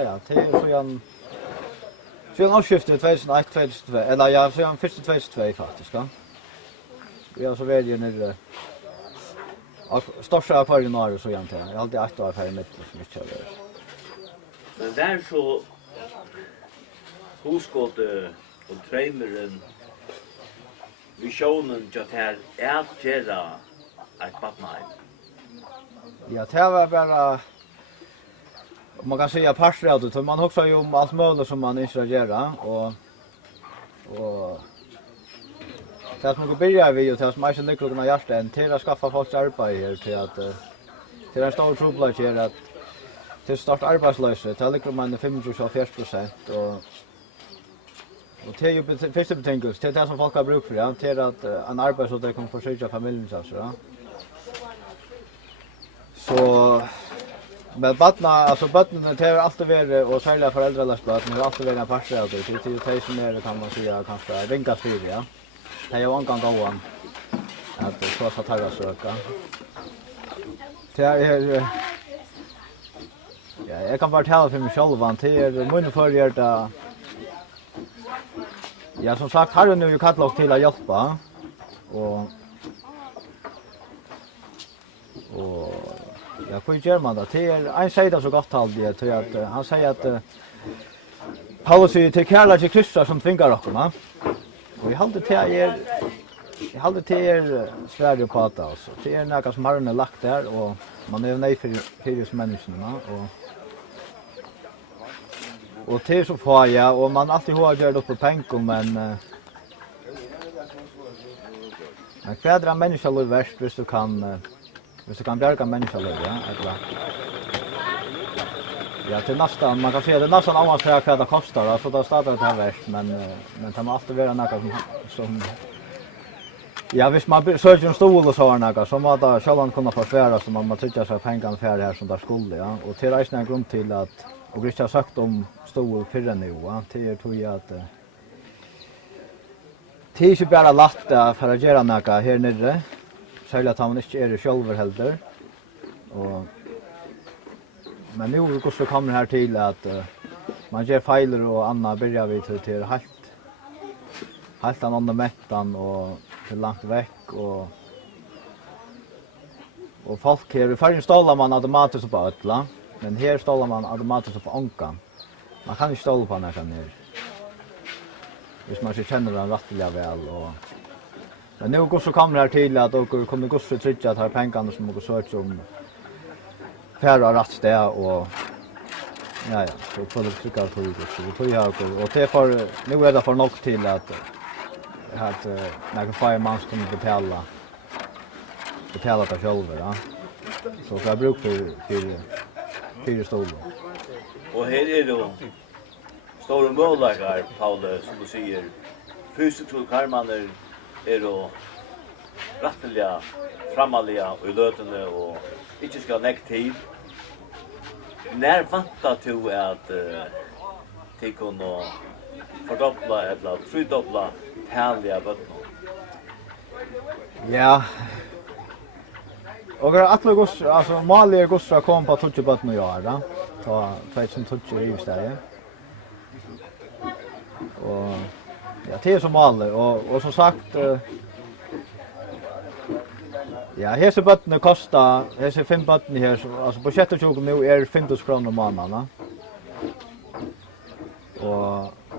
Ja, det är så en årsskiftet 2001-2002, eller ja, så en första 2002 faktiskt, ja. Vi har så väldigt nere. Största av förra år så egentligen. Jag har alltid 8 år här i mitten som inte har varit. Men där så huskåte och traineren visionen att här är att göra ett Barnahei. Ja, det var bara man kan säga parsrätt, man huxar ju om allt möjligt som man inte göra och det som går börja vi och det som är så lyckligt med hjärtan till att skaffa folk arbete här till en stor trubbel här att till start arbetslöshet det ligger man 25-40% och det är ju första betänkelse till det som folk har bruk för ja till att en arbete så det kan försörja familjen så ja. Så men barnen det har alltid varit och särskilt föräldralösa barn har alltid varit en parsrätt det är som är kan man säga kanske ringa för ja. Det är ju en gång gåan att så att ta söka. Det är ja, jag kan bara tala för mig själv att det är min förhjärta. Ja, som sagt har du nu ju katalog till att hjälpa och ja, för German då det är en sida så gott tal det till att han säger att Paulus säger till Karla till Kristus som tvingar oss va. Och jag hade till Sverige på att alltså. Det är något som har lagt där och man är nej för människorna och det är så får jag och man alltid har gjort upp på pengar men kvädra människor är värst hvis du kan bärga människor ja eller ja till nästan man kan säga det nästan annars vad det kostar alltså då startar det här värst men det måste alltid vara något som ja hvis man söker en stol och så har något som att självan kunna försvara så man tycker sig pengarna för det här som där skulle ja och till resten är grund till att och Christian sagt om stol för nu ja till tror jag att det är inte bara lätt för att göra något här nere särskilt att man inte är det själv heller och men nu går så kommer här till att man gör fejler och Anna börjar vi till helt annan mättan och till långt veck och folk här i förrän stålar man automatiskt på ötla men här stålar man automatiskt på ankan. Man kan inte ståla på när kan ner. Hvis man inte känner den rättliga väl och men nu går så kommer här till att och kommer gå så trycka att ha pengarna som går söka om färra rätt ställe och ja så får det trycka på det så vi tar och det för nu är det för nog till att några fireman kommer betala det själva ja så jag bruk för stolar och här är då stora möjligheter Paulus som du säger fysiska karmaner är då rättliga framaliga och lötande och inte ska negativ. När fattar du att det kunna fördubbla eller tredubbla härliga vatten? Ja. Och alla goss alltså måliga gossar kom på touch vatten och gör då. Ta 2000 i stället. Och ja, det är som mål och som sagt ja, här så vatten kostar, här så 5 vatten här så alltså budgetet nu är 50 kronor i månaden.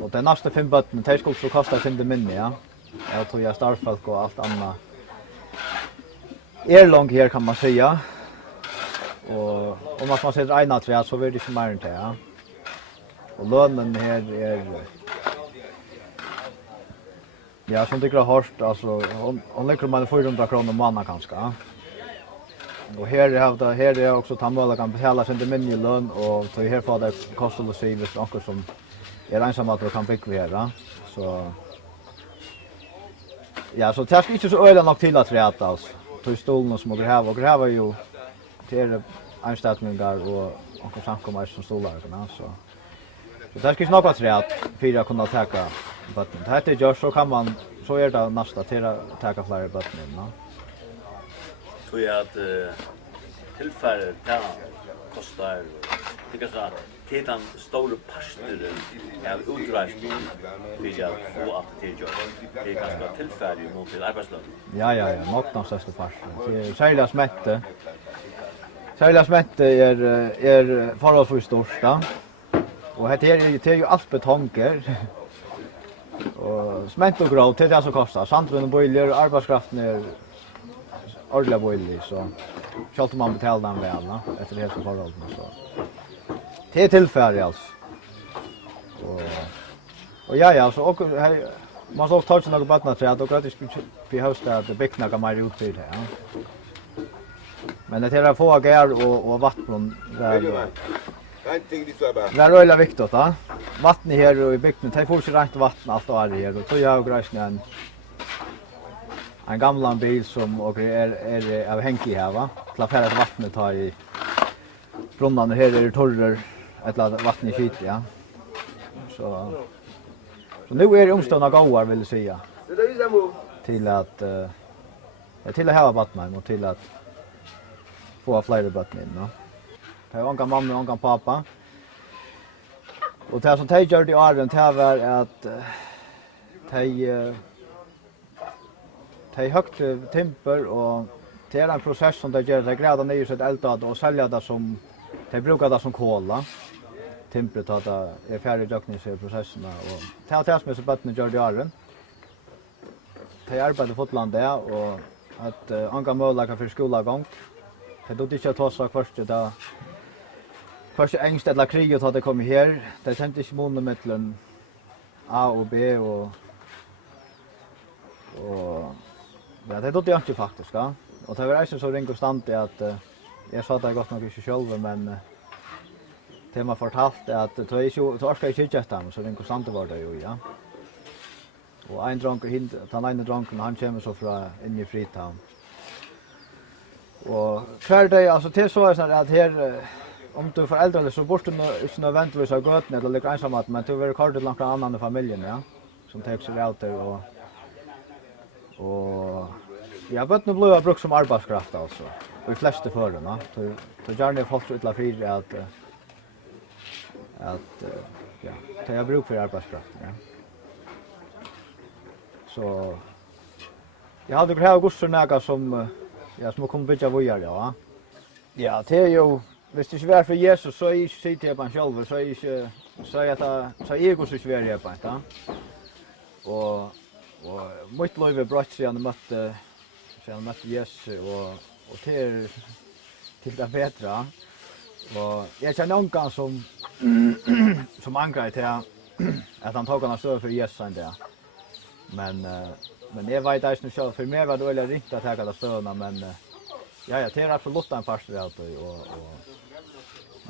Och det nästa 5 vatten det skulle så kosta inte mindre ja. Jag tror jag startfolk och allt annat. Långt här kan man säga. Och om man sätter ena tre så blir det för mer än det ja. Och lönen här är ja, som tycker jag har hört alltså om lägger man 400 kronor i månaden kanske. Och här är också tandvården kan betala sin minimilön och så här får det kostar det sig vis också som är ensam att kan fick vi här så ja så det är inte så öde nog till att rätta alltså till stolen som det här och det här var ju till anställningar och samkommer som stolar så det är nog att rätt för att kunna ta vatten. Det här gör så kan man så är det nästa till att ta fler vatten va. Så jag att tillfället kostar det kan till den stora pastoren av utreisning för att få allt till jobb. Det är ganska tillfälligt mot till arbetslön. Ja, nog den största parten. Det är särskilt smätte. Särskilt smätte är förhållsvis största. Och det är ju allt betonker. Och smänt och grå till det som kostar. Sandrun och boiler, arbetskraften är ordentligt boiler, så själv man betalar den väl efter det här som förhållanden. Så. Det är tillfälligt alltså. Och ja, så och man så tar sig några bottnar till att och gratis vi hösta att bäckna kan mer ut till det. Ja. Men det är få gär och vatten där. Det är väldigt viktigt då. Vattnet här och i bygden, det får inte rent vatten allt och här och så jag gräsna en gammal bil som och är avhängig här va. Klaffar att vattnet tar i brunnarna här är torrare eller vatten i skit ja. Så nu är det omståndna gåar vill jag säga. Till att ha vatten och till att få fler vatten in va. Det är många mamma och många pappa. Och det som de gör i åren det var att de högt timper och det är en process som de gör. De gräver ner sig eldad och säljer det som de brukar det som kola. Timpret att det är färdig dökningsprocesserna och det är det som är så bättre gör i åren. De arbetar fotland där och att många möjligheter för skolagång. Det då inte att ta så först det först ängst eller kriget hade kommit här. Det kände inte mån mellan A och B och ja, det då det inte faktiskt, ja. Och det var också så ring konstant att jag sa att det gått nog inte själv men det man fortalt att det är ju så ska jag inte så ring konstant var det ju, ja. Och en drank hit, han dranken han kommer så från in i Freetown. Och kvar det alltså till så är det att här om du föräldrar så bort du inte nödvändigtvis av götne eller lika ensamt men du vill kalla det någon annan i familjen ja som tar sig ut där och ja bort nu blir bruk som arbetskraft alltså och de flesta förarna så gärna folk utla för att ja ta jag bruk för arbetskraft ja så jag hade grävt gossor näga som som kommer bygga vojar ja. Ja, det är ju hvis det svär för Jesus så är sitter jag på själv så är så är ego så svär jag på det. Och mitt liv brott sig han mötte Jesus och till det bättre. Och jag känner någon som angrar till att han tog en stöd för Jesus där. Men jag vet inte själv för mig var det väl riktigt att ta det stöna men ja, det är absolut en pastor och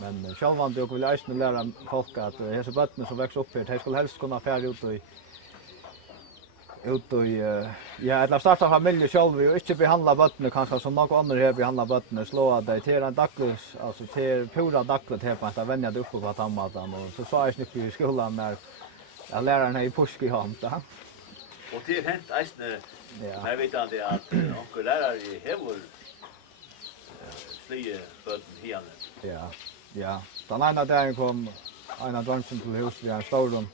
men självant jag vill ju lära folk att dessa barn som växer upp här, de skulle helst kunna färja ut och ja, eller starta familj själv och inte behandla barnen kanske som någon annan här behandlar barnen slå att det är en dags alltså till pura dagslet här på att vänja det upp på att maten och så sa jag snitt i skolan när jag läraren är i pusk i hand då. Och det är hänt ästne. Ja. Jag vet inte att onkel lärare i Hevor slie börden hian. Ja. Den ena dagen kom en av dansen till hus vid en stor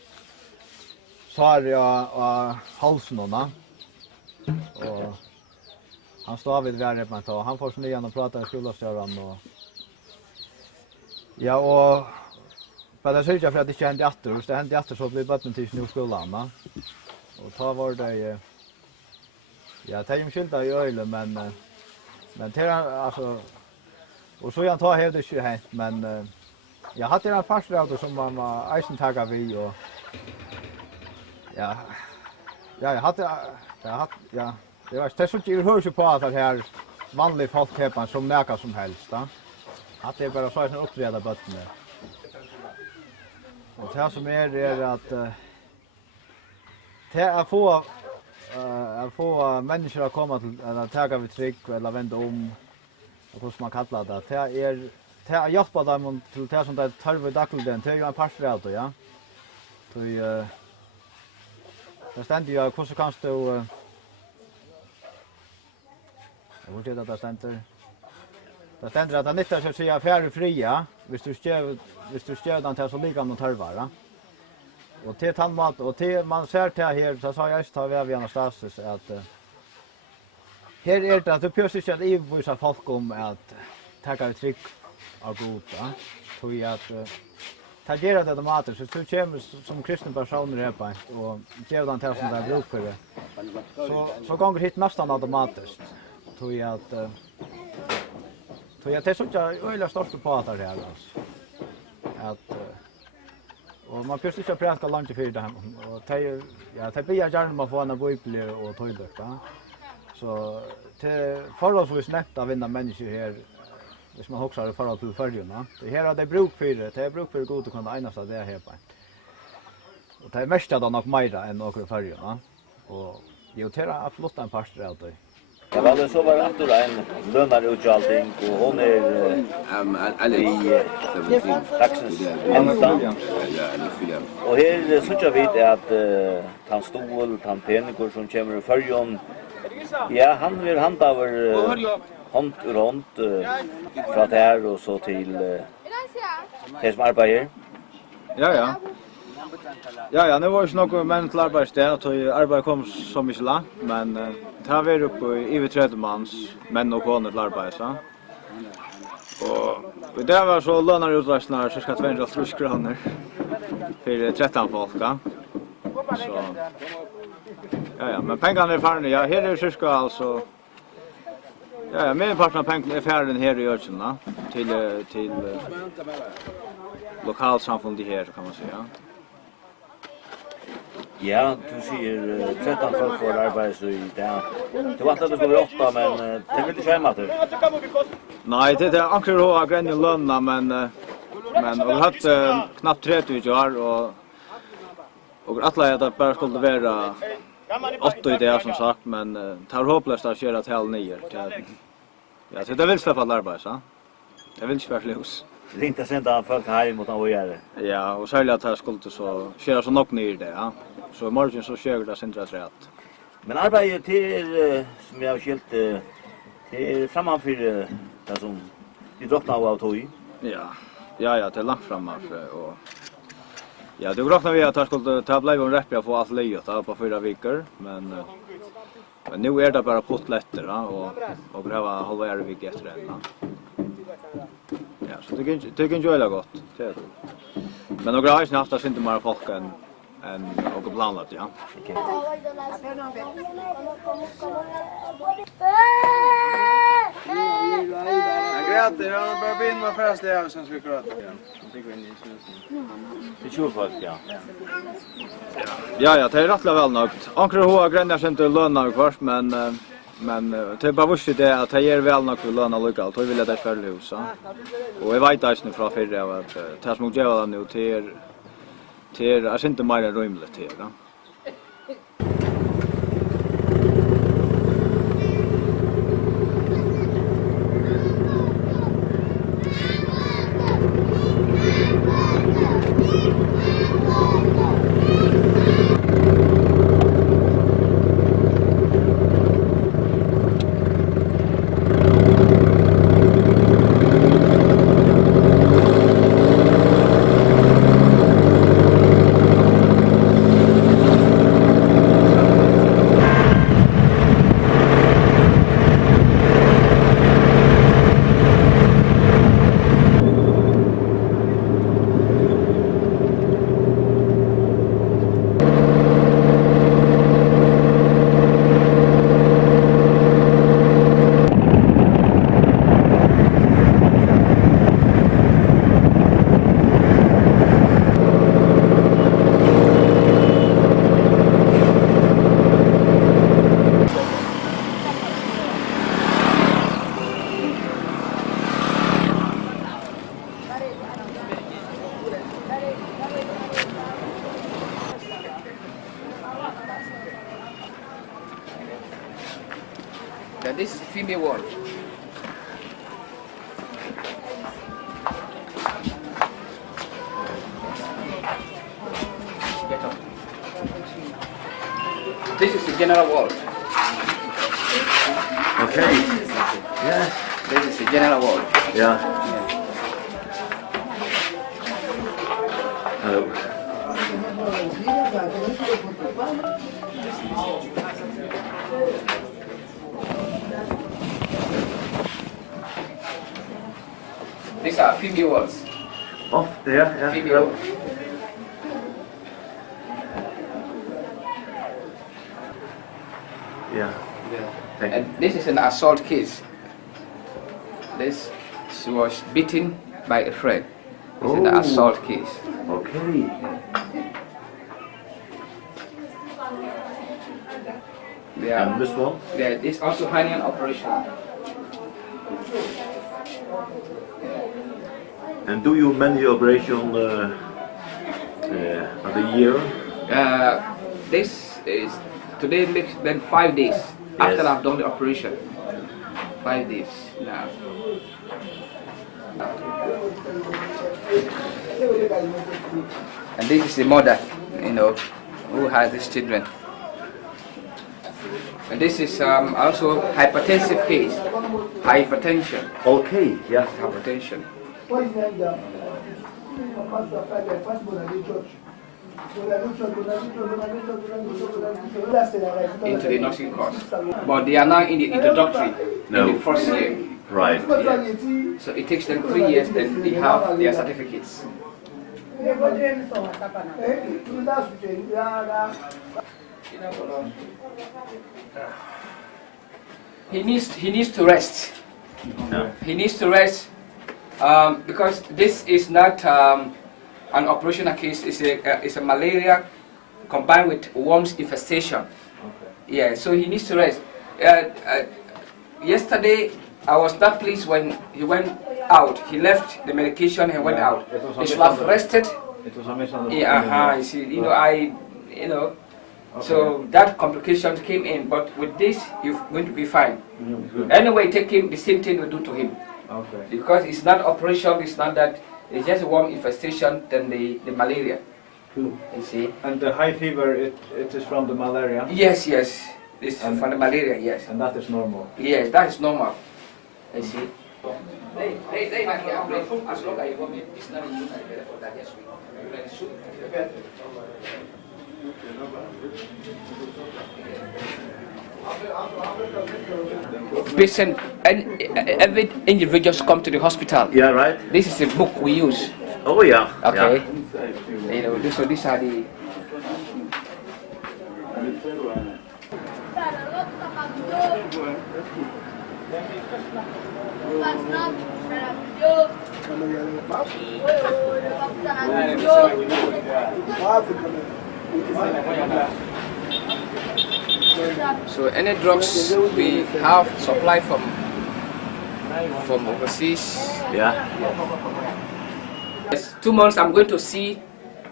så har jag halsen och han står vid värre på han får snön och pratar i skolan och ja och på det säger jag för att det inte hände åter. Det hände åter så blir botten till nu skolan va. Och ta var det ja, det är ju skilda i öle men det är alltså och så jag tar helt det ju hänt men jag hade en pastor som var Eisentager vi och ja jag hade det var det så ju hörs ju på att det här vanliga folk här som näka som helst då. Att det bara så en uppträda botten. Och det som är att det är få människor att komma till att ta vid tryck eller vända om och hur man kallar det. Det är hjälpa dem till det som det tar vid dagslen. Det är ju en pastor då ja. Så det ständer ju hur så kan du jag vet inte att det ständer att det nyttar sig att säga färre fria hvis du skjev den til så lika mot tørvar. Och till tandmat och till man ser till här så sa jag just ta vi av Anastasis att här är det att det plötsligt att ivisa folk om att ta ett trick av god, va? Tror jag att ta gera det maten så du kommer som kristen person här på och ger den till som där bruk för det. Så gånger hit nästan automatiskt. Tror jag att det är så att öliga stort på att det här alltså. Att och man plötsligt inte prata långt för det och det blir gärna man får en bibel och toiböcker. Så till förhållsvis nätt att vinna människor här. Hvis man också har förhåll till förjorna. Det här är det bruk för det. Det är bruk för god att kunna enas av det här på. Och det är mest av nog mera än några förjorna. Och jo, det är absolut en pastor av det. Ja, väl så var det en lönnarutjalting och hon är i taxens ända. Och här så jag vet att han stol, han pengar som kommer i förjon. Ja, han vill hand över hand från där och så till det som arbetar. Ja, det var ju något män till arbetsdag och arbete kom så mycket långt, men det har varit uppe i över 30 mans män och kvinnor till arbete, så. Och det var så lönar utrustningar så ska 230 kronor för 13 folk, ja. Så ja, men pengarna är farliga. Ja, här är cirka alltså ja, merparten av pengarna är färden här i Örsen, till lokalsamfundet här kan man säga. Ja, du säger 13 folk får arbeta så i det. Det var att det skulle 8 men det vill inte skämma det. Nej, det är ankrar höga gränna lönna men vi har haft knappt 30 år och alla är det bara skulle vara 8 idéer som sagt men tar hopplöst att köra till ner. Ja, så det vill släppa arbeta så. Det vill inte vara lös. Det är inte sända folk hem mot att göra. Ja, och särskilt att jag skulle så köra så nog ner det, ja. Så imorgon så kör det sen rätt. Men arbetet till som jag har skilt till framför det som de droppar av tog. Ja, det är långt framför och ja, det räknar vi att jag skulle ta bli en rätt på allt lejet på 4 veckor, men nu är det bara potlätter och gräva halva vecka efter det. Ja, så det kan ju gott. Men några har snart haft inte mer folk än och planerat, ja. Gratis, jag bara bin var fast det som ska gråta. Det tror folk, ja. Ja, det är rätt väl nog. Ankrar höga gränser inte lönar kvart, men det är bara vuxit det att det ger väl nog lönar lokalt. Och vi vill att det är hus. Och jag vet inte från förra av att det som jag nu till är inte mer än rymligt här. Ja. This is female wall. This is the general wall. Okay. Yeah. This is the general wall. Ja. Hello. These are female ones. Off there, yeah. Female. Yeah. Thank you. And this is an assault case. She was beaten by a friend. It's an assault case. Okay. Yeah. And this one? Yeah, this also hernia operation. And do you manage the operation of the year? This is today makes then 5 days after I've done the operation. 5 days now. And this is the mother, who has these children. And this is also hypertensive case. Hypertension. Okay, yeah. Hypertension. Into the nursing course. But they are now in the introductory, in the first year. Right. Yeah. So it takes them 3 years, then they have their certificates. He needs to rest. Yeah. He needs to rest because this is not an operational case. It's a malaria combined with worms infestation. Yeah, so he needs to rest. Yesterday, I was not pleased when he went out. He left the medication and went out. He should have rested. It was a misunderstanding. Yeah, you see, so that complication came in, but with this, you're going to be fine. Anyway, take him, the same thing we do to him. Okay. Because it's not operation, it's not that, it's just a worm infestation, then the malaria. Cool. You see? And the high fever, it is from the malaria? Yes, it's from the malaria, yes. And that is normal? Yes, that is normal. You see? They might get as long as you want me, it's not a use for that, yes. Patient and every individuals come to the hospital. Yeah, right. This is the book we use. Oh, yeah. Okay. Yeah. So these are the. So any drugs we have supply from overseas. Yeah. Yes, 2 months I'm going to see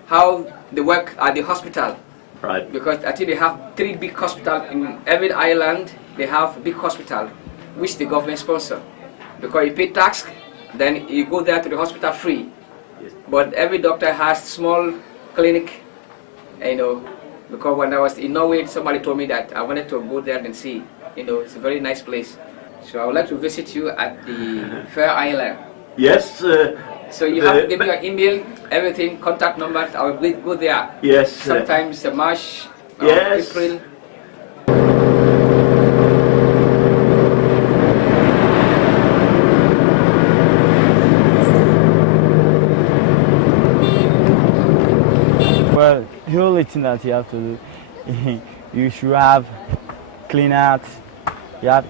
how they work at the hospital. Right. Because I think they have 3 big hospitals in every island. They have a big hospital, which the government sponsor. Because you pay tax, then you go there to the hospital free. Yes. But every doctor has small clinic, because when I was in Norway, somebody told me that I wanted to go there and see. It's a very nice place. So I would like to visit you at the Fair Island. Yes. So you have to give me your email, everything, contact number. I will go there. Yes. Sometimes March, Yes. April. Well, the only thing that you have to do, you should have clean out. You have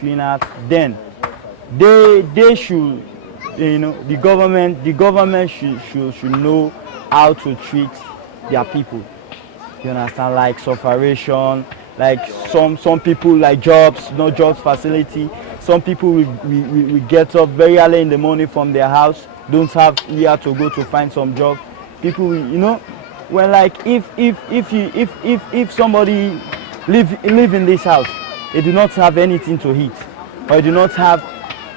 clean out. Then they should, the government should know how to treat their people. You understand, like sufferation, like some people like jobs, no jobs facility. Some people will get up very early in the morning from their house, don't have where to go to find some job. People, when like if somebody live in this house, they do not have anything to eat, or do not have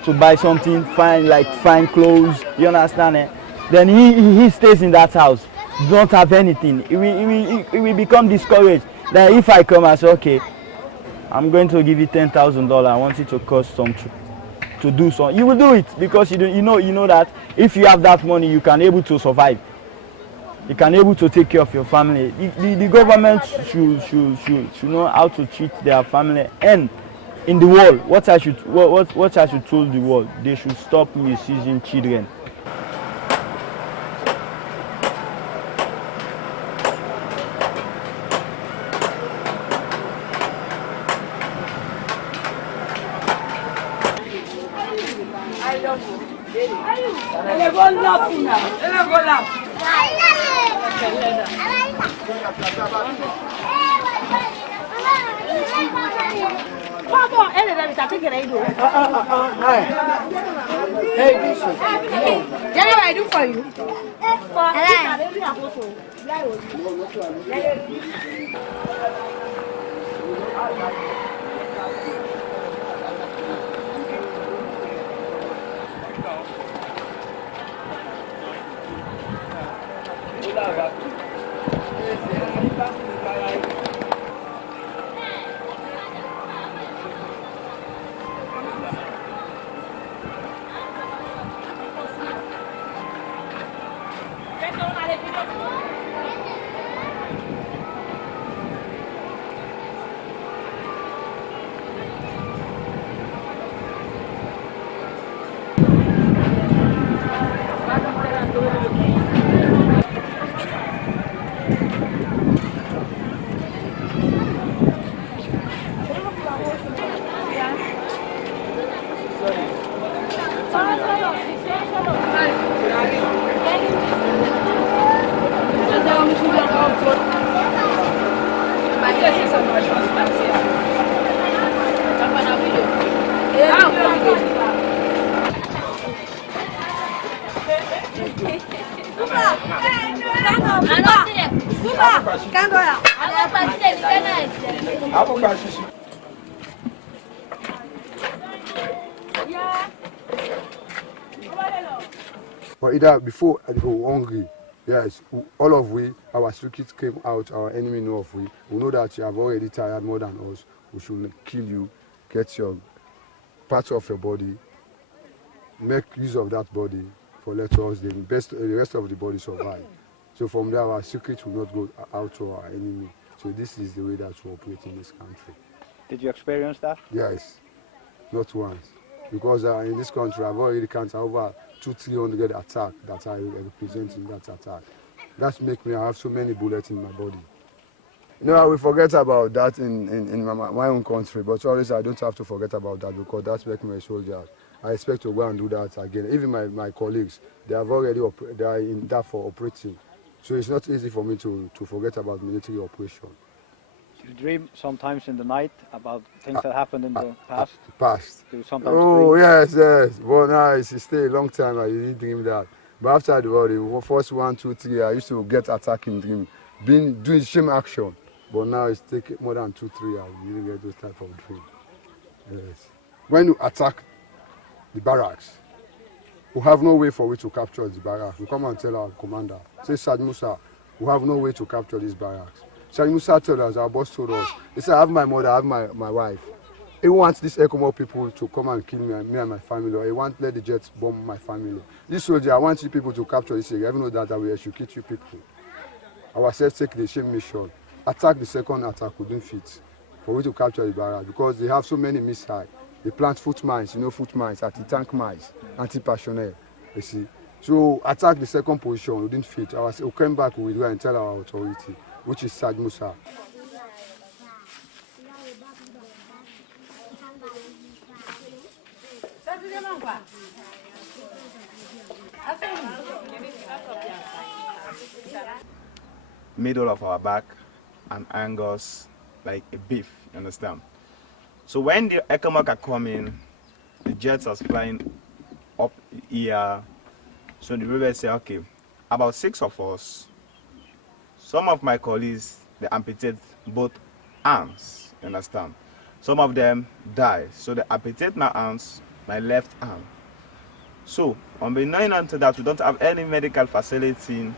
to buy something fine clothes. You understand? Then he stays in that house, do not have anything. He will become discouraged. That if I come and say, okay, I'm going to give you $10,000. I want you to cost some to do so. You will do it because you know that if you have that money, you can able to survive. you can able to take care of your family. The government should know how to treat their family. And in the world, what I should tell the world, they should stop misusing children. Hey, Bishop. Jenny, what I do for you? But either before I go hungry, yes, all of we, our secrets came out, our enemy know of we know that you have already tired more than us. We should kill you, get your parts of your body, make use of that body for let us the rest of the body survive. So from there, our secret will not go out to our enemy. So this is the way that we operate in this country. Did you experience that? Yes, not once. Because in this country, I've already counted over 200-300 attacks that I represent in that attack. That makes me have so many bullets in my body. You know, I will forget about that in my own country, but always I don't have to forget about that because that makes me a soldier. I expect to go and do that again. Even my colleagues, they are in that for operating. So it's not easy for me to forget about military operation. You dream sometimes in the night about things that happened in the past? Past. Do you sometimes Oh, dream? yes. Well, nice. It stayed a long time. I didn't dream that. But after the first 1, 2, 3, I used to get attacking dream, doing same action. But now it's taking more than 2, 3 hours. You didn't get those type of dream. Yes. When you attack the barracks, we have no way for we to capture the barracks. We come and tell our commander, say, Sad Musa, we have no way to capture these barracks. Sad Musa told us, our boss told us, he said, I have my mother, I have my wife. He wants these Ecomo people to come and kill me and my family, or he wants to let the jets bomb my family. This soldier, I want you people to capture this area. Even though that I will execute you people. Ourselves take the same mission. Attack the second attack couldn't fit for we to capture the barracks because they have so many missiles. They plant foot mines, foot mines, anti-tank mines, anti-personnel, you see. So attack the second position, we didn't fit. We came back, we go and tell our authority, which is Sad Musa. Middle of our back and angles like a beef, you understand? So when the Ecomoc are coming, the jets are flying up here. So the rebels say, okay, about 6 of us, some of my colleagues, they amputate both arms, you understand? Some of them die. So they amputate my arms, my left arm. So, unbeknown to that, we don't have any medical facility.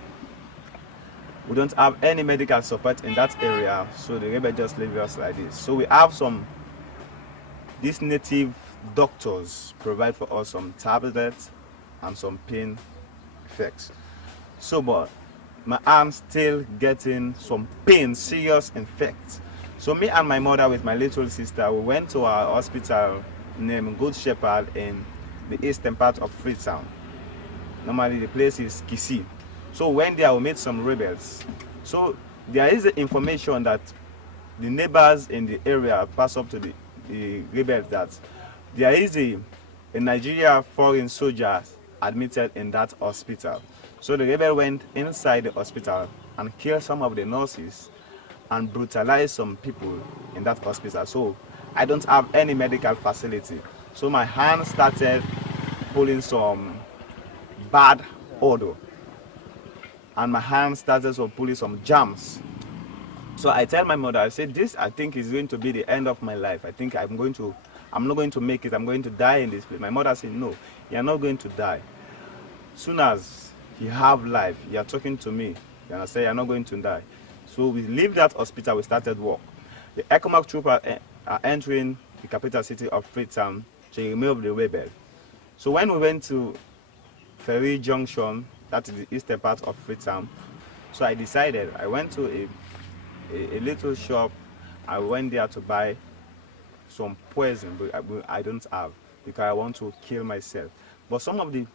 We don't have any medical support in that area. So the rebels just leave us like this. So we have these native doctors provide for us some tablets and some pain effects. So, but my arm still getting some pain, serious infect. So me and my mother with my little sister, we went to our hospital named Good Shepherd in the eastern part of Freetown. Normally the place is Kisi. So when there we met some rebels. So there is the information that the neighbors in the area pass up to the rebels that there is a Nigeria foreign soldier admitted in that hospital. So the rebel went inside the hospital and killed some of the nurses and brutalized some people in that hospital. So I don't have any medical facility. So my hand started pulling some bad odor. And my hand started pulling some germs. So I tell my mother, I said, this I think is going to be the end of my life. I think I'm not going to make it. I'm going to die in this place. My mother said, no, you're not going to die. Soon as you have life, you're talking to me. And I say, you're not going to die. So we leave that hospital, we started work. The ECOMAC troopers are entering the capital city of Freetown to remove the rebel. So when we went to Ferry Junction, that is the eastern part of Freetown, so I decided, I went to a little shop. I went there to buy some poison, but I don't have, because I want to kill myself. But some of the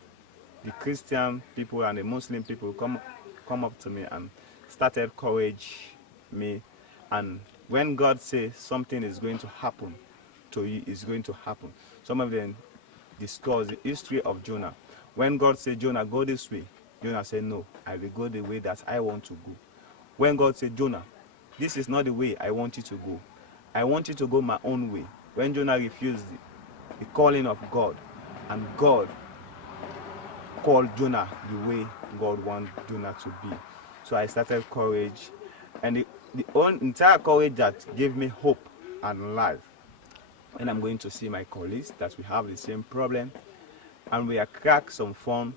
Christian people and the Muslim people come up to me and started encourage me. And when God says something is going to happen to you, it's going to happen. Some of them discuss the history of Jonah. When God said, Jonah, go this way, Jonah said, no, I will go the way that I want to go. When God said, Jonah, this is not the way I want you to go. I want you to go my own way. When Jonah refused the calling of God, and God called Jonah the way God wanted Jonah to be. So I started courage, and the entire courage that gave me hope and life. And I'm going to see my colleagues that we have the same problem, and we are crack some fun.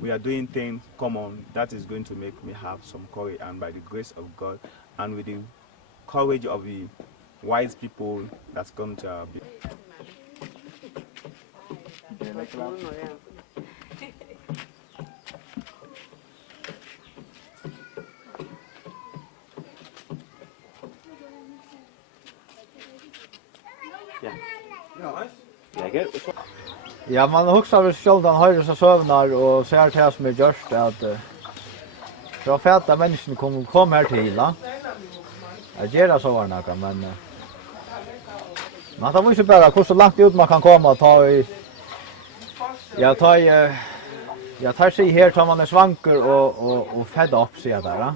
We are doing things common that is going to make me have some courage, and by the grace of God and with the courage of the wise people that's come to our Ja, man hugsar vel sjálvan høyrir så søvnar og ser til som gjørst at fra fæta mennesken kom her til, da. Jeg gjør så var noe, men man tar ikke bare hvor så langt ut man kan komme og ta i jeg tar seg her til man svanker og fedda opp, sier jeg der, da.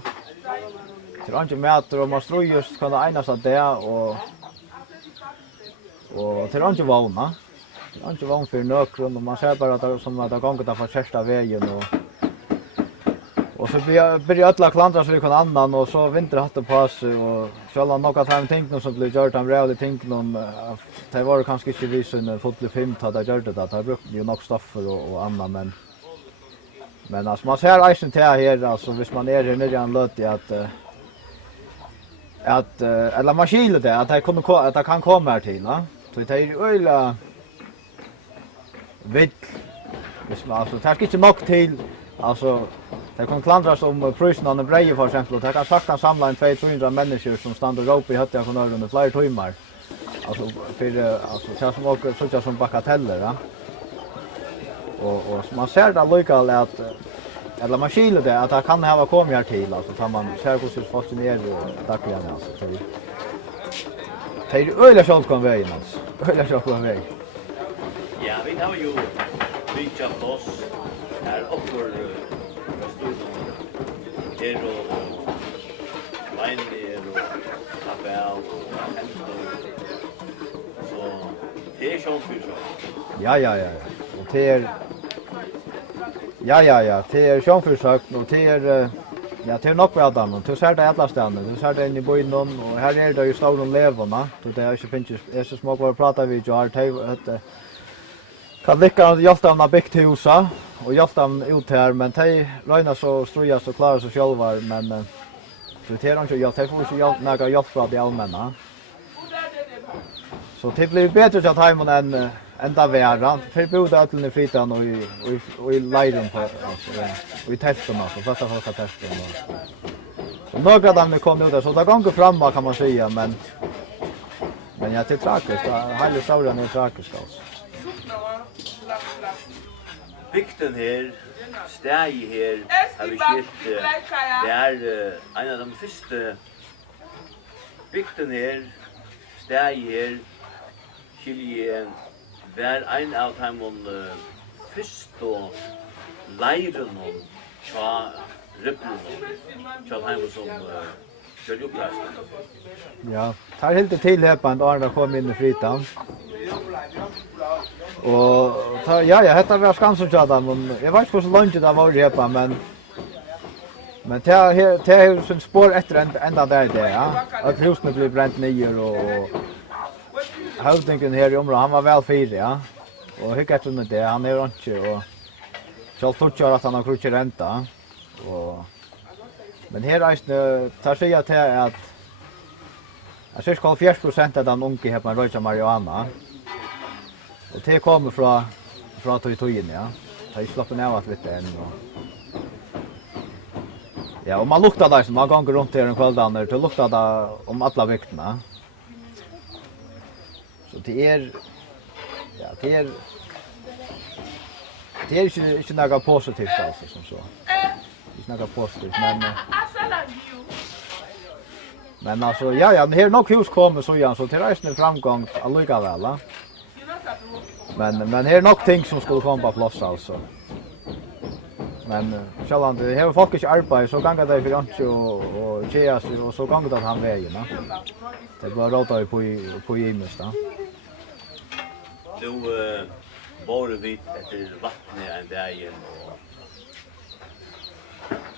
Til andre meter, og man strøy just kan det egnes av det, og til andre vågna. Til andre vågna for nøkron, og man ser bare at det som at det ganger for kjærsta veien, og så blir ødela klandra seg kan annan, og så vinter hatt det på seg, og selv om noen av de tingene som blir gjort, de reale tingene, de var kanskje ikke vi som fotlig filmt hadde gjort det, de brukte jo nok stoffer og annan, men altså, man ser eisen til her, altså, hvis man her nere i en løt i eller man skiler det, at det kan komme her til, da. Så det øyla vidt, altså, det er ikke nok til, altså, det kan klandras om prisen av en breie for eksempel, og det kan sakta samla en 200-300 mennesker som stand og råper i høtta for nøyre under flere timer. Altså, det som åker sånn som bakateller, da. Og man ser det lykal at, eller man skiler det, at det kan hava kommet her til, altså, så man ser hvordan folk er dagligen, altså. Det er øyla sjålkvann veien, altså. Øyla sjålkvann veien. Ja, vi har jo byggt av oss her oppfor her og Weinler og Tabell og Hensler. Så det er sjålfyrsøk. Ja. Og det er det er sjålfyrsøk, og det er nok bra damen. Du ser det alle stedene, du ser det inn i byen, og her er det jo store levende. Det er ikke finnes, jeg så små bare prater vi jo her, kan lycka hjälta dem att bygga huset och hjälta dem ut här, men de röjnar så strujas och klarar sig själva, men det är inte hjälp, de får inte några hjälp från det allmänna. Så det blir bättre till att hemmen ända värre. För bodde att i fritan och i leiren på alltså och i tälten alltså första första testen. Och några dagar kom ut där så det går framåt kan man säga men ja, det är tragiskt. Hela sauran är tragisk alltså. Bygden här, stegi här, har vi sett, det är en av de första bygden här, stegi här, skilje var en av de första leiren tja ribblen, tja dem som kör upplästen. Ja, tar helt till häpande och andra kom in i fritan. Och ja, detta var skansen tjata, men jag vet inte hur så långt det var häpa, men det är som spår efter ända där det, ja. Att husen blev bränt ner och hövdingen här i området, han var väl fyra, ja. Och hur efter det, han är inte och så tror att han har krutcher ränta. Och men här är tar sig att jag cirka 40% av de unga här på röjsa marijuana. Och det kommer från tojen, ja. Det är slappet ner lite än. Ja, och man luktar där som man gånger runt här en kväldan där, det luktar där om alla vikterna. Så det är inte något positivt alltså som så. Det är något positivt, men alltså, ja, här är nog hus kommer så igen, så till resten framgång allikevel, va? Men här är nog ting som skulle komma på plats alltså. Men självant, det har folk inte arbete, så gånger det för inte och tjejas och så gånger det han vägen, va? Det bara råta på gymmet, va? Nu bor vi efter vattnet en dag och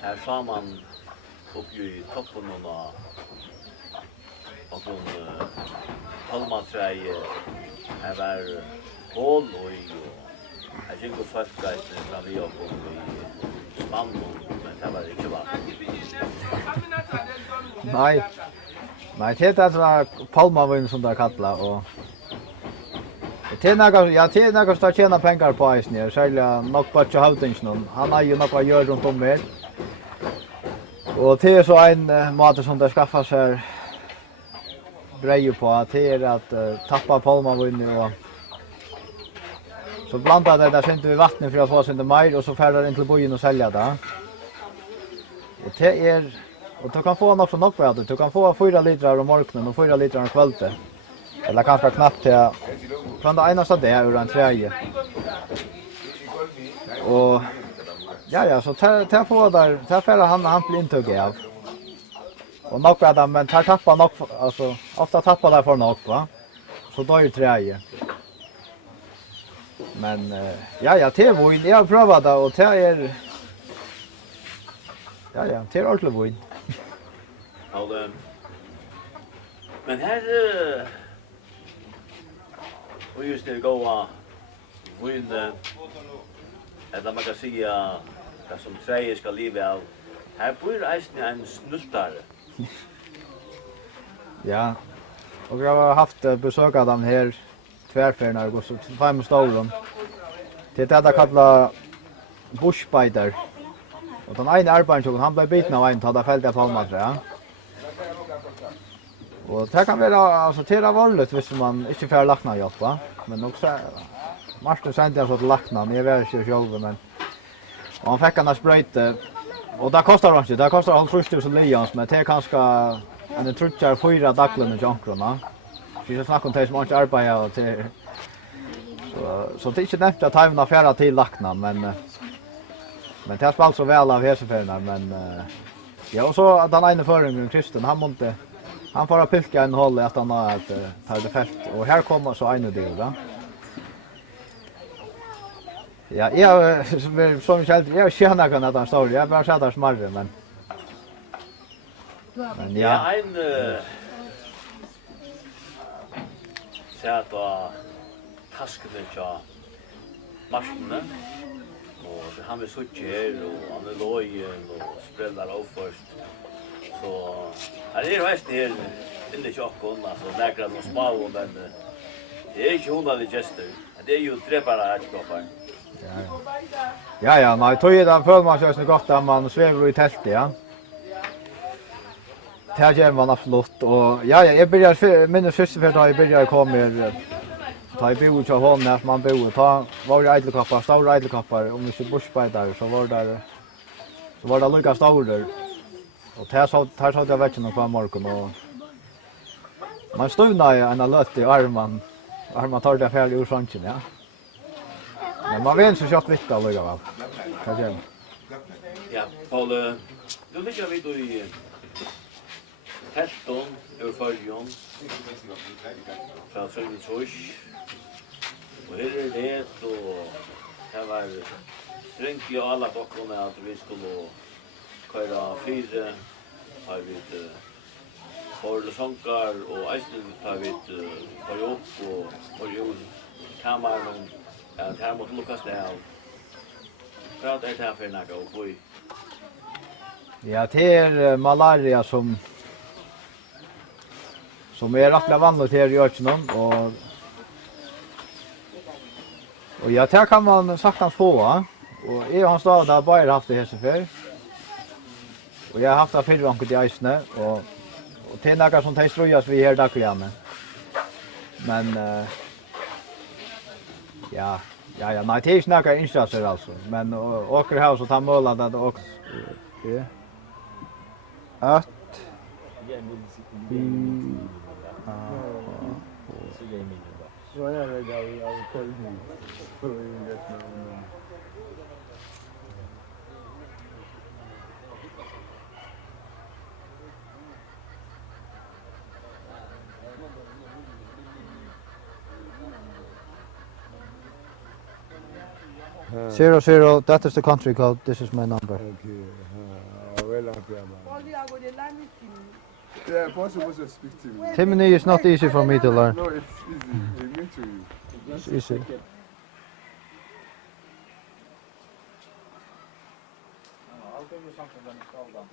här sa man uppe i toppen och palmaträd här var hål och här gick och folk fram vi och i spann men det var inte vatten. Nej, det är palmavin som det kallar och det är något som tjänar pengar på isen, särskilt nog på Havdingen. Han har ju något att göra runt om här. Och det är så en måte som det skaffar sig brejer på att det är att tappa palmavin och så blandar det där sen till vattnet för att få sin mer och så färdar in till bojen och sälja det. Och det är och du kan få något som på det. Du kan få 4 liter om morgonen och 4 liter om kvällen. Eller kanske knappt till från det ena stället ur en träje. Och ja, så ta få där, ta för han blir inte av. Och nog där men tar tappa nog alltså ofta tappar där för nog, va? Så då är det träje. Men ja, det var ju jag har provat det och det är ja, det är ordentligt vin. Men här och just det gå vin eller man kan säga att som träd ska leva av. Här bor en snultare. Ja. Och jag har haft besök av dem här tvärfärna och så 5 stolen. Det är det kallar bushspider. Och den ena arbetaren han blev biten av en tada fällt av palmaträd. Och det kan vara alltså till det vanligt hvis man inte får lackna hjälp, va? Men också Martin sände så att lackna, men jag vet inte själv men och han fick en spröjt och det kostar inte, det kostar 3000 lions men det är kanske en trutchar 4 daglen i jankrona. Vi ska snacka om det som inte arbetar och till så det är inte nämnt att han affära till lackna men det är spalt så väl av hesefärna men ja och så den ena förringen Kristen han får pilka en håll att han har ett fält och här kommer så en del då. Ja, jag som jag känner kan att han står. Jag bara sätter smarre men ja. En sätta tasken till maskinen och han vill switcha och han är lojen och spreadar av först. Så här är det mest här inne i chocken alltså läkrar de små men Det är inte hundra gester. Det är ju tre bara ätskoppar. Ja, nej, tog den för man kör så gott att man svävar i tältet, ja. Det gör man absolut och jag börjar minns första för då jag börjar komma ta i bo till hon när man bor ta var det idlekoppar, stora idlekoppar om vi ska bushbiter så var det lika stora. Och tar så jag vet inte på morgon och man stuvnar ju en lött i armen tar det färdigt ur sanchen, ja. Men man vet så kört vitt alltså va. Kanske. Ja, Paul, du ligger vid i Heston ur Följon. Från Sölvesborg. Och här är det och det var strängt i alla dockorna att vi skulle köra fyra. Har vi för sånger och eisen har vi för upp och jul kameran ja här mot Lukas där. Vad är det här för något och boy? Ja, det är malaria som är rätt vanligt här i Örsnön och ja, det kan man saktans få, va? Och i hans stad har bara haft det här så för. Och jag har haft det för vankert i eisne och det är något som strujas vi här dagligen. Men ja, nej, det är inte några insatser alltså. Men åker här så tar målet att också att Zero, that is the country code. This is my number. Okay. Well, yeah, possible to speak to me. Timony is not easy for me to learn. No, it's easy. It means to you. It's easy. I'll give you something when it's all done,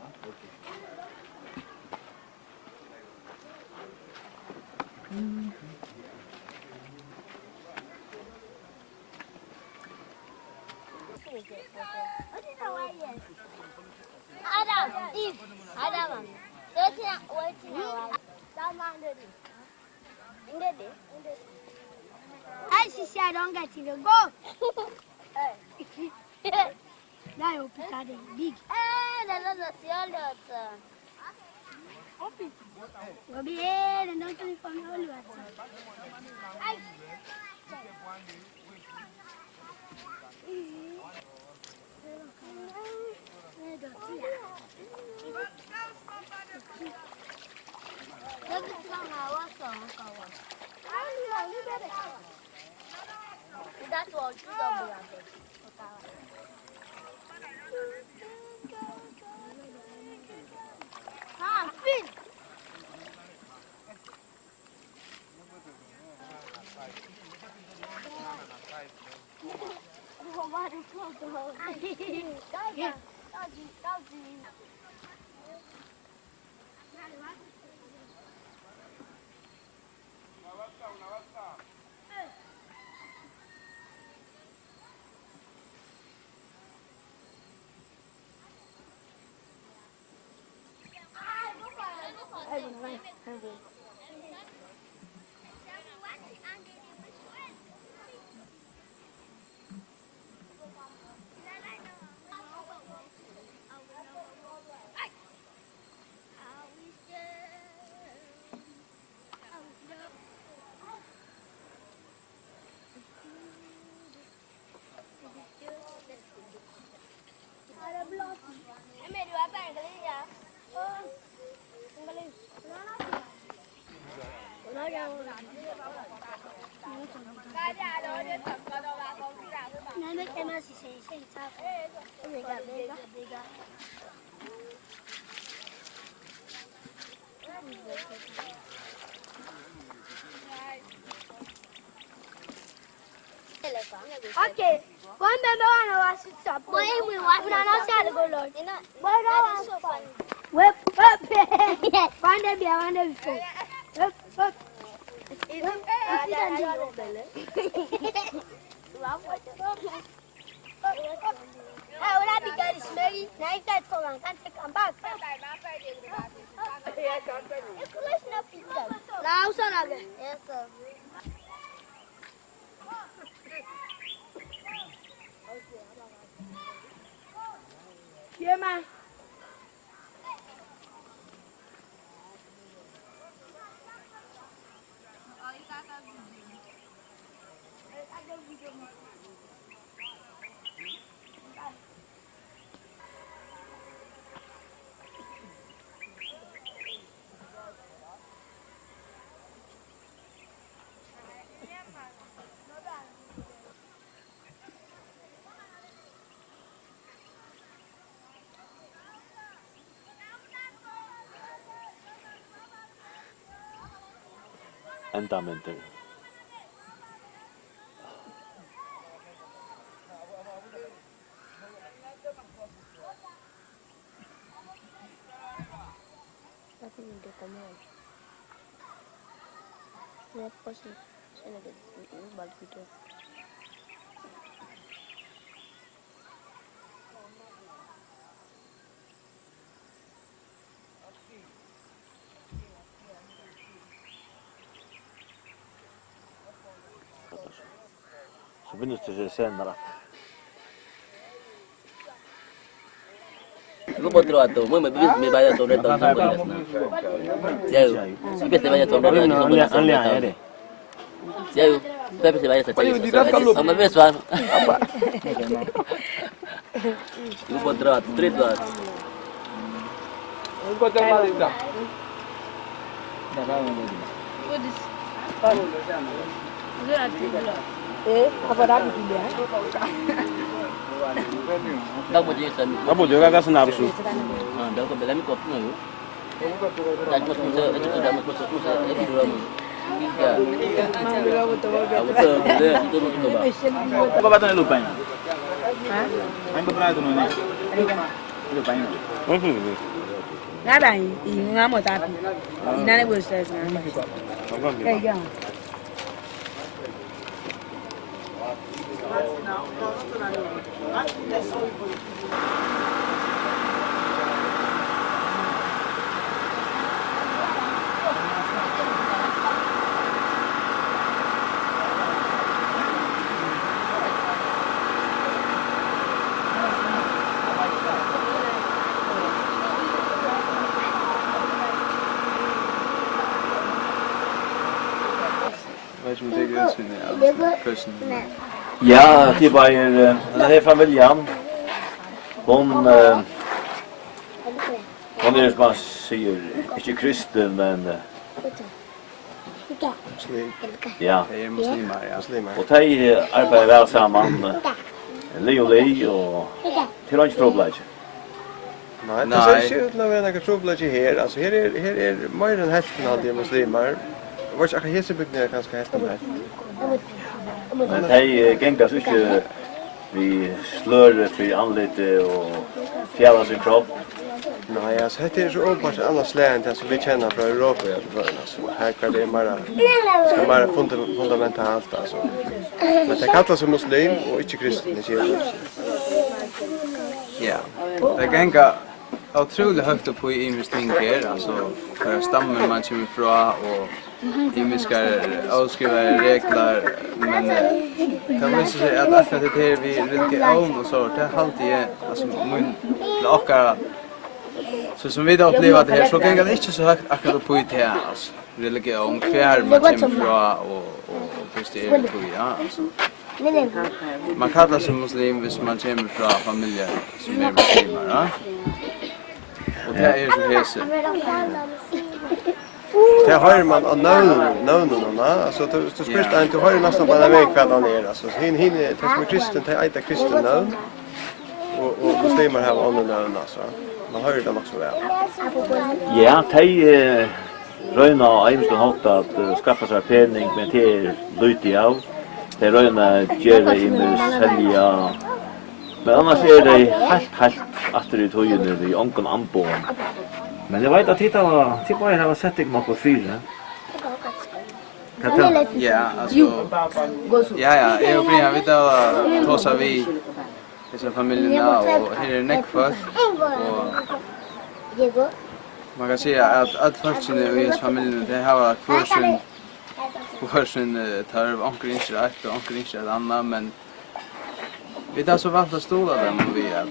I don't get to go. Now you put that in big. That's a Siera. We'll be here and don't tell me all that. That's what you double. Fin. Okay. One member was stop. Why we want to know go Lord. Why do so fun? Whip up. Find a beer, find a fish. Whip. Ahora picar smeri, nej fett för man kan inte komma bak. Jag kommer snabbt pika. Nej, så lager. Yes. Yema. Endamenter. Så minns du sig senare. Gue mau trovato, moi mi vaya a tornare da un Jauh. Siapa se vaya a tornare da un Jauh. Siapa se vaya a tornare. Sama besar. Apa? Gue mau trovato, street lot. Gue trovato da. Đâu một gì sân. Nó bù juga ka senap su. Đâu có belami kopi nggak? Dan mas musa, itu sudah mas musa, itu dulu. Ya. Betul, itu coba. Apa batang lupa ini? Main beberapa tu nih. Lupa ini. Nggak ada, ini nggak mau tapi. Ini ada bos saya sekarang. Kayak gini. Ja, det var den här familjen. Hon är som man säger, inte kristen men ja, muslimer, ja. och de arbetar väl samman. Leone och till inte problem. Nej, det ser inte ut att vara några problem här. Alltså här är mer än hälften av de muslimer. Vad jag här så bygger ganska hälften här. Men de gängas inte vi slör för anlite och fjälla sin kropp. Nej, alltså det är så uppenbart annars länder som vi känner från Europa alltså. Här kan det mer fundamentalt alltså. Men det kallas som muslim och inte kristen i Siera. Ja, det gänga otroligt högt upp på investeringar, alltså för stammen man kommer ifrån och imiska avskrivna regler, men kan vi säga att akkurat det här vi religion och så, det är alltid alltså mun lockar så som vi då upplever det här så gänga det inte så högt akkurat upp på det alltså religion kvar man kommer ifrån och just det är på ja alltså. Man kallar sig muslim hvis man kommer från familjer som är muslimer, ja? Och det är så hese. Det har man av navnen, alltså du spyrst en du har ju nästan bara en väg kvar där nere, alltså hin det som är kristen, det är inte kristen navn. Och muslimer har andra navn alltså. Man hör det också väl. Ja, de röna ämst och att skaffa sig penning men det lite av. De röna gör i med sälja. Men annars är det helt efter det höjden i onkan anbon. Men jag vet att titta var typ jag har sett dig på fyra. Ja, alltså. Ja, jag brinner vid att tossa vi dessa familjerna och här är neckfull och man kan säga att folken i familjen det har kursen tar onkel inte rätt och onkel inte ett annat men vi tar så vant att stola dem och vi att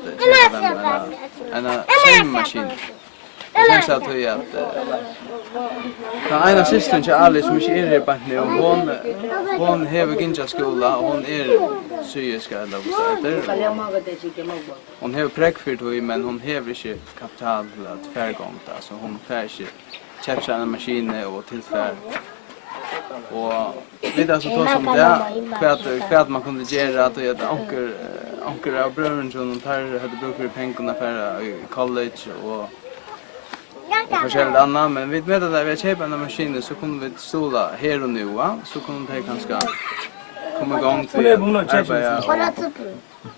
en sängmaskin. Det känns att vi att den ena systern till Alice som är i banken och hon har ginja skola och hon syriska eller vad hon har präckfyrt men hon har inte kapital att färgångt alltså hon får inte köpa en maskin och tillfär och vid alltså då som det kvart man kunde göra att onkel och bröderna som hade brukat pengarna för college och forskjellige annet, men vi vet at vi kjøper en maskin så kunne vi stola her og nu, så kunne de kanskje komme i gang til arbeid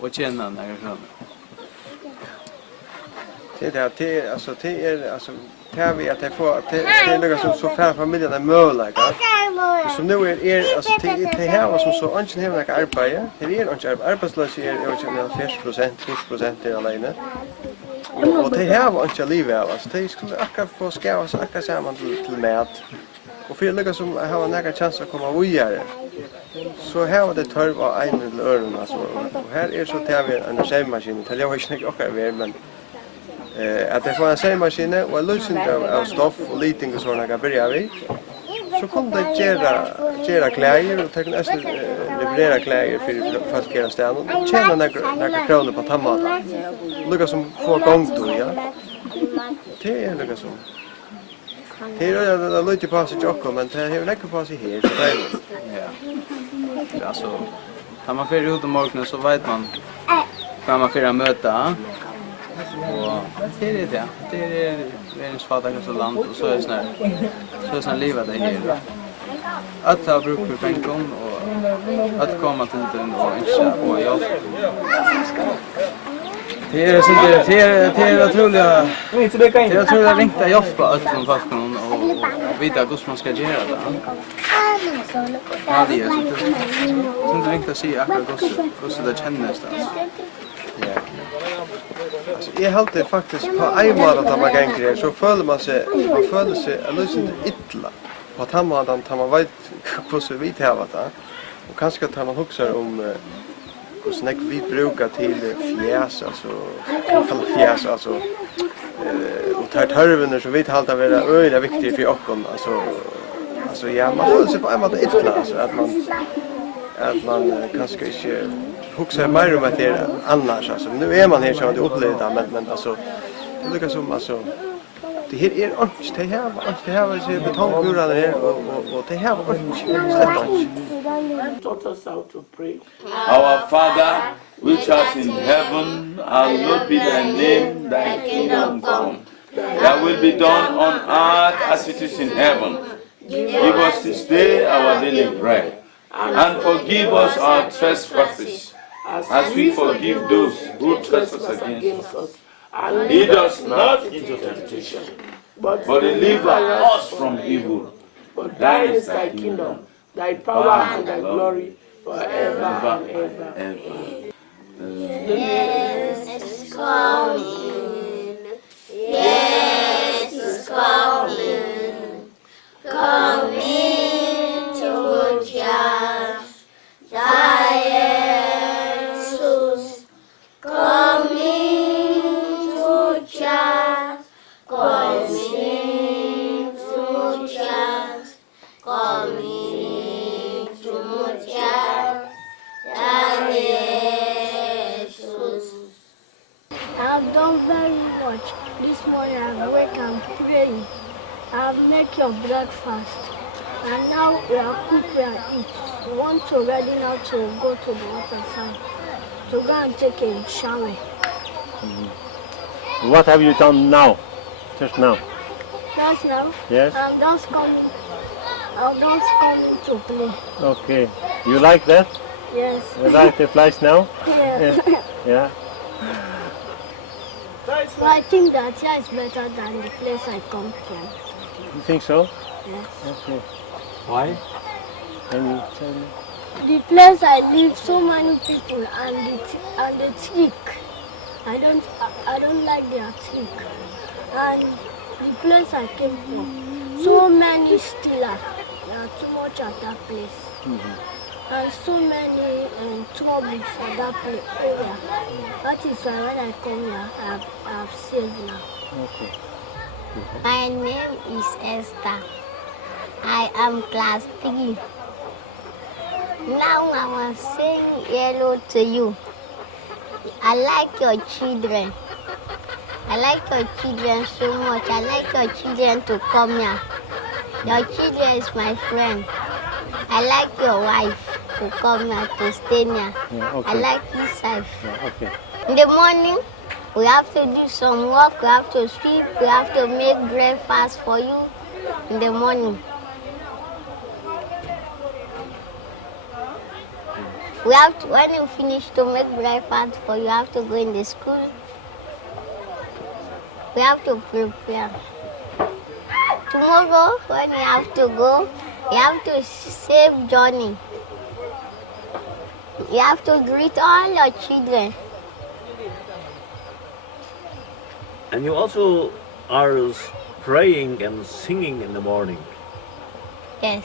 og tjene den her kroner. Det är vi att det får det lägga så fär familjen är möjligt. Så nu alltså det här var så inte har några arbete. Det är inte arbetslöshet är ju 40%, 20% alene. Och det här var inte livet alltså det skulle akkurat få skava så akkurat samman till mat. Och för lägga som har några chans att komma vidare. Så här var det törv och en eller öron alltså. Och här är så tar vi en sängmaskin. Det jag vet inte också men att det får en sängmaskin och lösning av stoff och liting och såna börjar vi. Så kom det göra kläder och tekniskt leverera kläder för folkera stan och tjäna några kronor på tammat. Lukka som får gång då ja. Det är lukka som. Det är lite på sig också men det är läcker på sig här så det ja. Alltså tar man för ut om morgonen så vet man vad man får möta. Och det är det. Det är världens fattigaste land och så är sån livet det här. Att ha bruk för pengar och att komma till den och inte och jobb. Det är så det är otroliga. Det är otroliga ringta jobb på att från fasken och vita hur man ska göra det. Ja, det är så. Sen ringta sig akkurat hur det känns alltså. Ja. Alltså jag helt det faktiskt på en månad att man kan grejer så följer man sig alltså illa. På att man vet hur så vitt här vad det. Och kanske tar man också om hur snack vi brukar till fjäs alltså kalla fjäs alltså och tar törven så vitt halt att vara öliga viktigt för oss alltså ja man får sig på en månad illa alltså att man kanske inte huxar mer om att det är annars alltså nu är man här så att det upplevda men alltså det lukar som alltså det här är inte det här var så betongmurar här och det här var inte taught us how to pray. Our Father, which art in heaven, hallowed be thy name, thy kingdom come. Thy will be done on earth as it is in heaven. Give us this day our daily bread, and forgive us our trespasses, as we forgive those who trespass against us. And lead us not into temptation, but deliver us from evil. For thine is thy kingdom, thy power and thy glory, forever and ever. Yes, it's coming. Yes, it's coming. Coming to judge. Jesus, coming to judge. Coming to judge. Coming to judge. Jesus. I've done very much. This morning I wake and pray. I've made your breakfast. And now we are cooked and eat. We want to ready now to go to the water side. To go and take a shower. What have you done now? Just now? Just now? Yes. I'm just coming to play. Okay. You like that? Yes. You like the flies now? Yeah. Yeah. So I think that here is better than the place I come from. You think so? Yes. Okay. Why? Can you tell me? The place I live, so many people and the thick. I don't like their thick. And the place I came from, so many stealers. There are too much at that place. And so many troubles at that area. That is why when I come here, I have saved now. Okay. My name is Esther. I am class 3. Now I was saying hello to you. I like your children. I like your children so much. I like your children to come here. Your children is my friend. I like your wife to come here, to stay here. Yeah, okay. I like his wife. Yeah, okay. In the morning, we have to do some work. We have to sweep. We have to make breakfast for you in the morning. We have to, when you finish to make breakfast for you, have to go in the school. We have to prepare. Tomorrow, when you have to go, you have to save Johnny. You have to greet all your children. And you also are praying and singing in the morning. Yes.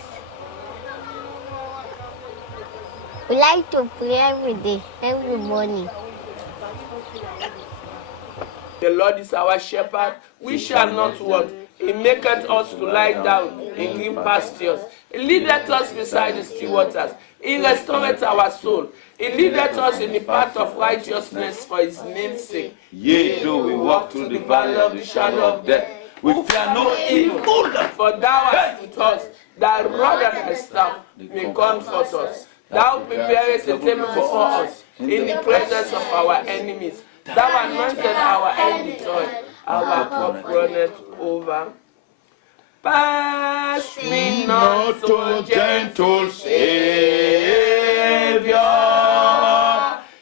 We like to pray every day, every morning. The Lord is our shepherd, we shall not want. He maketh us to lie down in green pastures. He leadeth us beside the still waters. He restoreth our soul. He leadeth us in the path of righteousness for his name's sake. Yea, though we walk through the valley of the shadow of death, we fear no evil. For thou art with us, thy rod and thy staff may comfort us. Thou preparest a table before us in the presence of our enemies. Thou anointest our head with oil, our cup runneth over. Pass me not, O gentle Savior,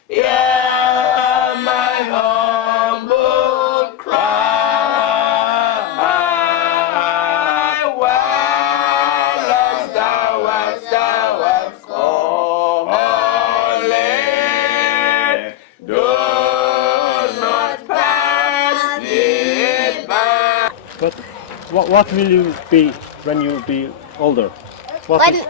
hear my humble cry. While as thou art calling, do not pass me by. What will you be when you be older? What When is-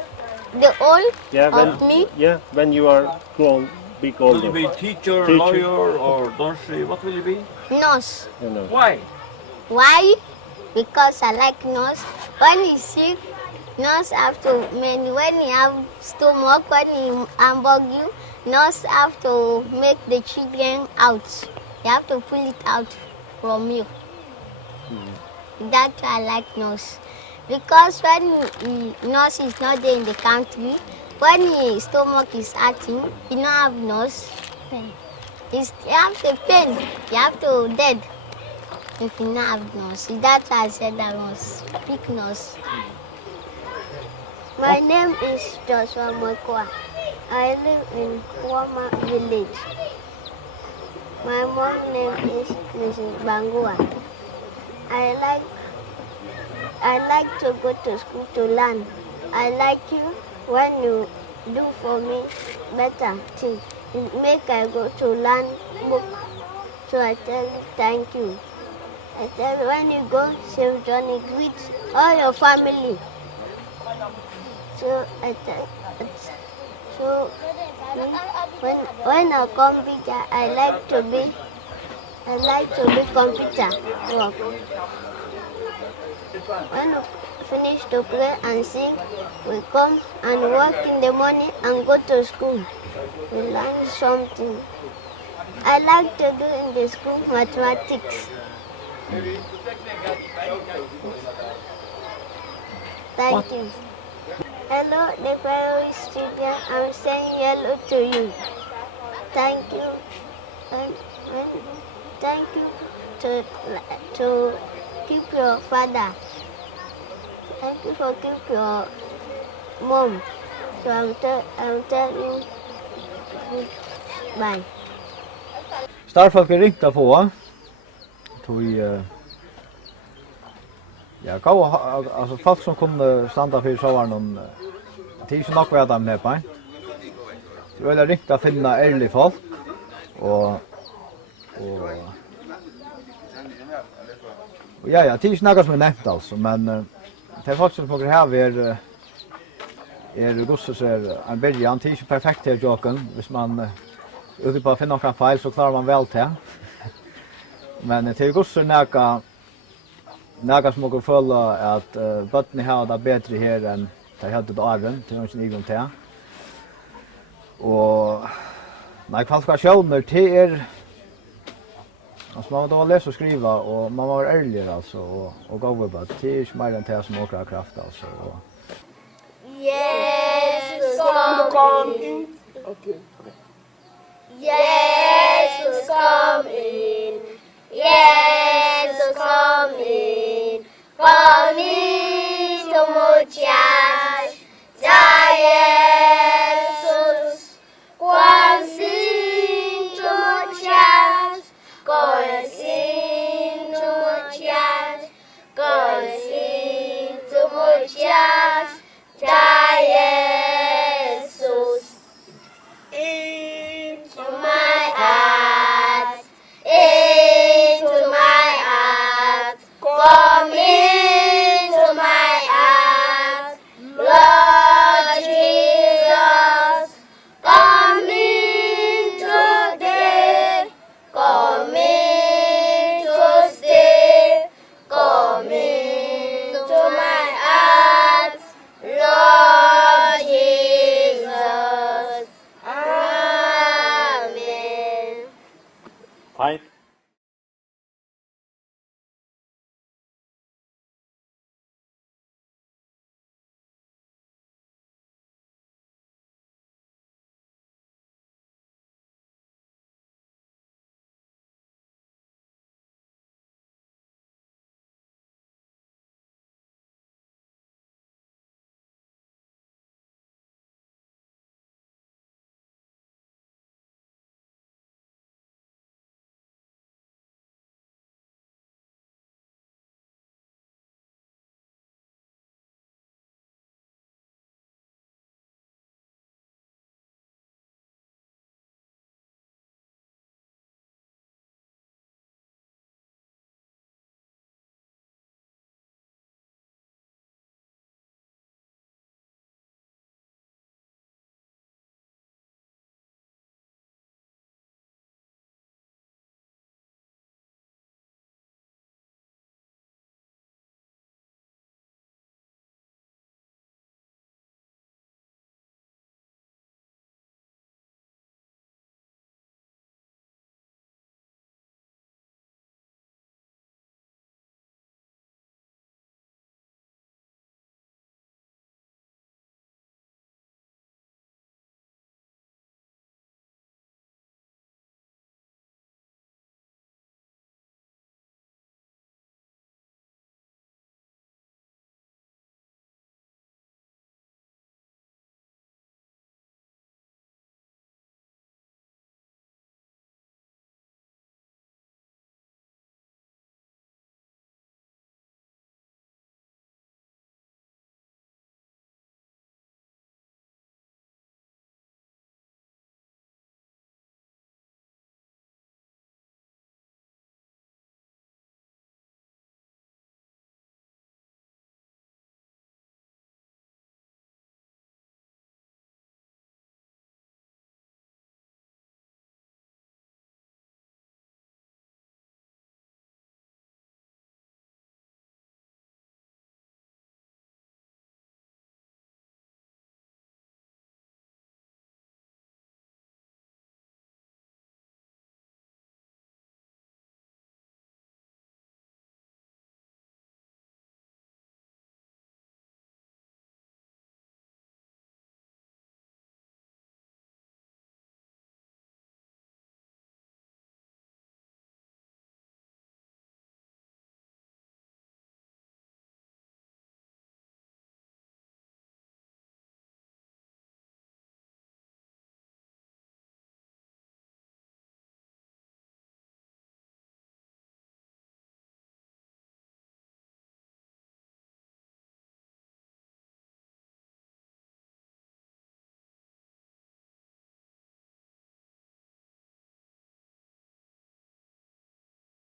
the old when, of me, yeah, when you are grown, big older. Will you be teacher, lawyer, or nursery? What will you be? nurse. You know. Why? Why? Because I like nurse. When he's sick, nurse have to, when he have stomach, when he hamburg you, nurse have to make the children out. You have to pull it out from you. That's why I like nurse. Because when nurse is not there in the country, when his stomach is hurting, you don't have nurse. You have to pain, you have to dead. If you don't have nurse, that's why I said I was big nurse. My name is Joshua Mokoa. I live in Wama village. My mom's name is Mrs. Bangua. I like to go to school to learn. I like you when you do for me better things. It make I go to learn book. So I tell you thank you. I tell you when you go, Save Johnny, greet all your family. So I tell when I come here, I like to be computer work. When we finish to pray and sing, we come and work in the morning and go to school. We learn something. I like to do in the school mathematics. Thank you. Hello, the primary student. I'm saying hello to you. Thank you. Thank you to keep your father. Thank you for keep your mom. So I'm telling you bye. Starfolk er ringt av få. Ja, gå, alltså folk som kunde standa för sommaren Det är inte nog vad de med på. Det är väl riktigt att finna ärliga folk och ja, det är inte något som är nämnt alltså, men det är folk som kommer här gosses en början, det är inte perfekt till joken, hvis man ute på att finna några fel så klarar man väl till. Men till gosser några som går följa att bötterna har det bättre här än de hade det arven, till någon egen till. Och när kvalifikationer till alltså man då läsa och skriva och man var ärlig alltså och gå över det är inte mer än det som åker kraft alltså. Jesus come in. Jesus come in.